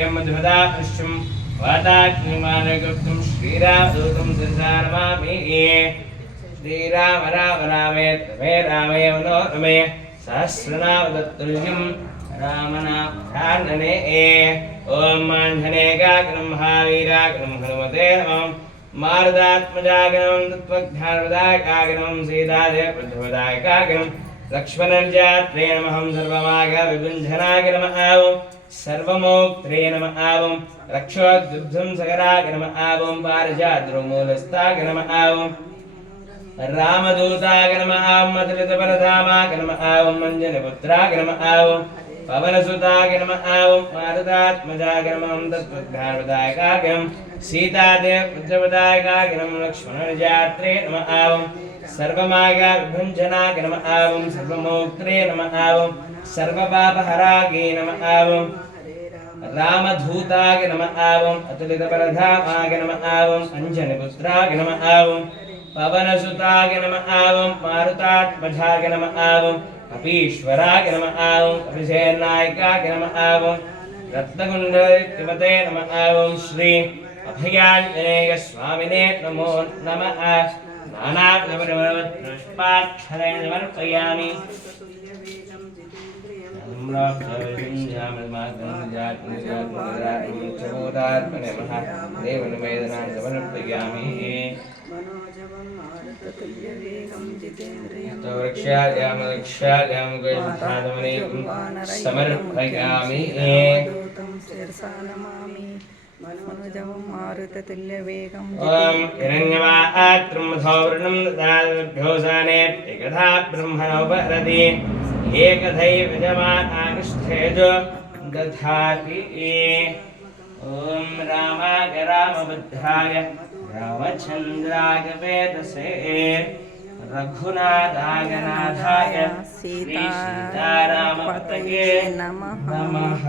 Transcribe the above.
वीर्यं मधुमदा पुष्यं वाताग्निमानगुप्तं श्रीरामदूतं संसारमामि श्रीराम राम रामेति मे रामे मनोरमे सहस्रनाम तत्तुल्यं रामनामानने ओम आञ्जनेयाग्नं महावीराग्नं हनुमते नमः मारुतात्मजाग्नं तत्त्वज्ञानप्रदायकाग्नं सीतादेव प्रचोदयाकाग्नं लक्ष्मणर्यात्रे नमः सर्वमागविभुञ्जनाय नमः सर्वमोक्त्रे नमः रक्षोद्युब्धं सगराय नमः पारिजातमूलस्थाय नमः रामदूताय नमः मधुरितबलधामाय नमः मञ्जनपुत्राय नमः पवनसुताय नमः मारुतात्मजाय नमः तत्त्वज्ञानप्रदायकाय सीतादेव प्रचोदयाकाय नमः लक्ष्मणर्यात्रे नमः सर्वमागविभुञ्जनाय नमः सर्वमोक्त्रे नमः सर्वपापहराय नमः रामधूताय नमः अतुलितबलधामाय नमः अञ्जनपुत्राय नमः पवनसुताय नमः मारुतात्मजाय नमः कपीश्वराय नमः कपिसेनायकाय नमः रत्नकुण्डलतिमते नमः श्री अभयाञ्जनेय स्वामिने नमो नमः नानाविधपुष्पाक्षरेण समर्पयामि देवनिवेदनां समर्पयामि समर्पयामि ओम हिरण्यवात्रं मधोवर्णं ददाभ्योसाने एकधा ब्रह्मणोपरति एकधैव जमानागस्थेजो दधाति ओम रामाय रामभद्राय रामचन्द्राय वेदसे रघुनाथाय नाथाय सीतारामपतये नमः।